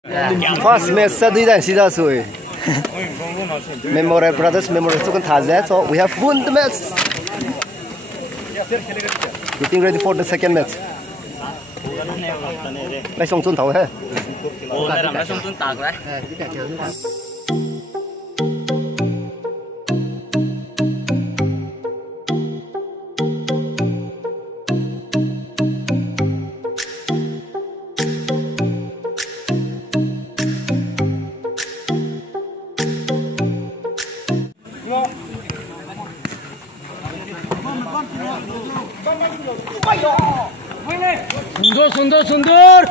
First match sa dui dan sida sui. Memorial Brothers Memorial Second Thaza. So we have won the match. Getting ready for the second match. Lại xong xuân thầu ha. Lại làm lại xong xuân tạc đấy. Sundur.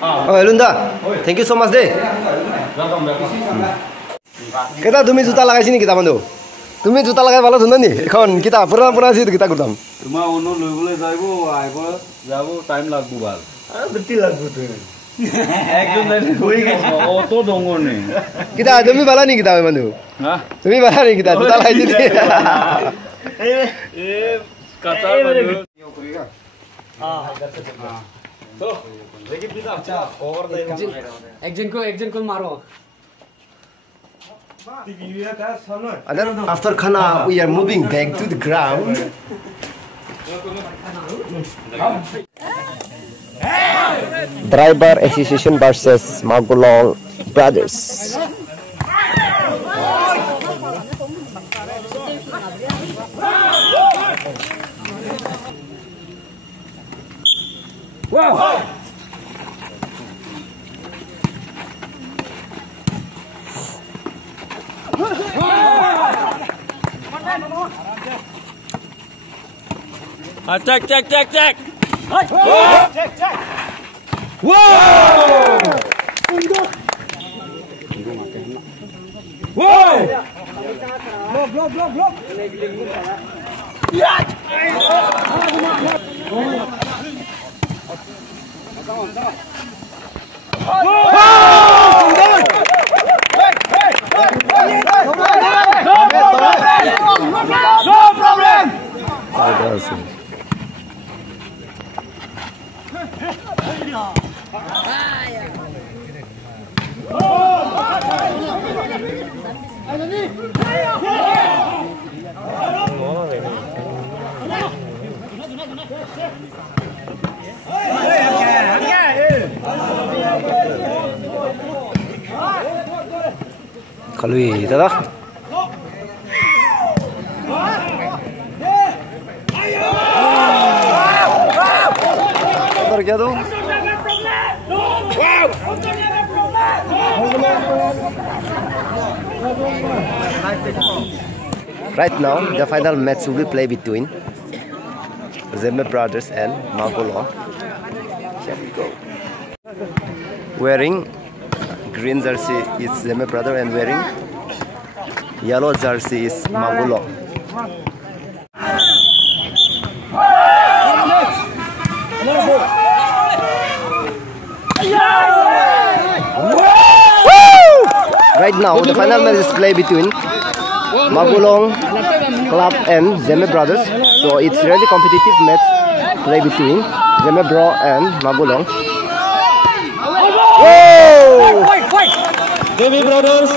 Oh, Lunda. Thank you so much deh. Kita tumi juta lagai sini kita bantu. Tumi juta lagai bala sudah nih. Kon kita pernah sih kita kurang. Cuma ono logo jaibo aibo jabo time lagu bal. Betul lagu tuh. Ekdom dari gue auto dongor nih. Kita tumi bala nih kita bantu. Hah? Tumi bala nih kita juta lagai sini. Kacau banget. So, lagi bisa. Over Action ko maro. And then after Khana, we are moving back to the ground. Driver Association versus Magulong Brothers. Wow. Check. Wow. Block. Yeah. No problem. Kalui, tada. Apa tu? Right now, the final match will be played between Zeme Brothers and Magulong. Here we go. Wearing green jersey is Zeme brother and wearing yellow jersey is Magulong. Right now, the final match is played between Magulong Club and Zeme Brothers. So it's really competitive match play between Zeme Bro and Magulong. Whoa! Zeme Brothers.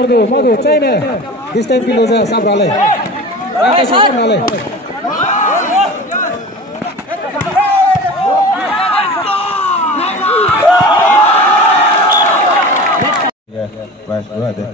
गर्दो मधु चाहिने this time kilo जा साब्राले एउटा साब्राले Price berapa?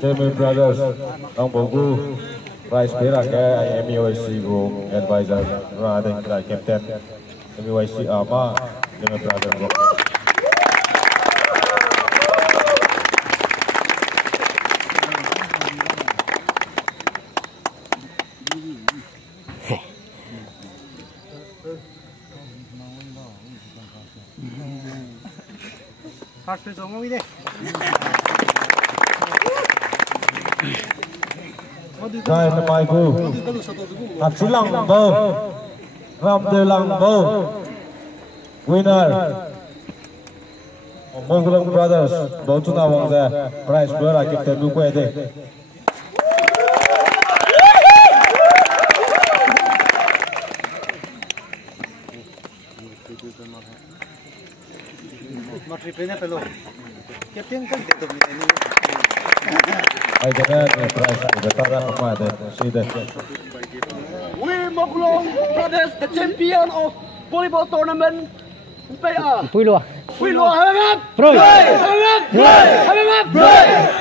Zeme Brothers, Ang Bogu, Price Perak ke MUIC Go Advisor, Radhe Captain, MUIC Ama, Zeme Brothers Go. Đây là bài cô Hạt Chí Lăng Bô Ram Tê Lăng Bô Winner Magulong Brothers Bố chúng ta vòng ra Price bữa là kịp tên lưu quê đi Ay, jangan prize bertara kemana? Sudah. We Magulong Brothers, the champion of volleyball tournament. Pui lùa. Pui lùa. Hangrum. Pui. Hangrum. Pui. Hangrum. Pui.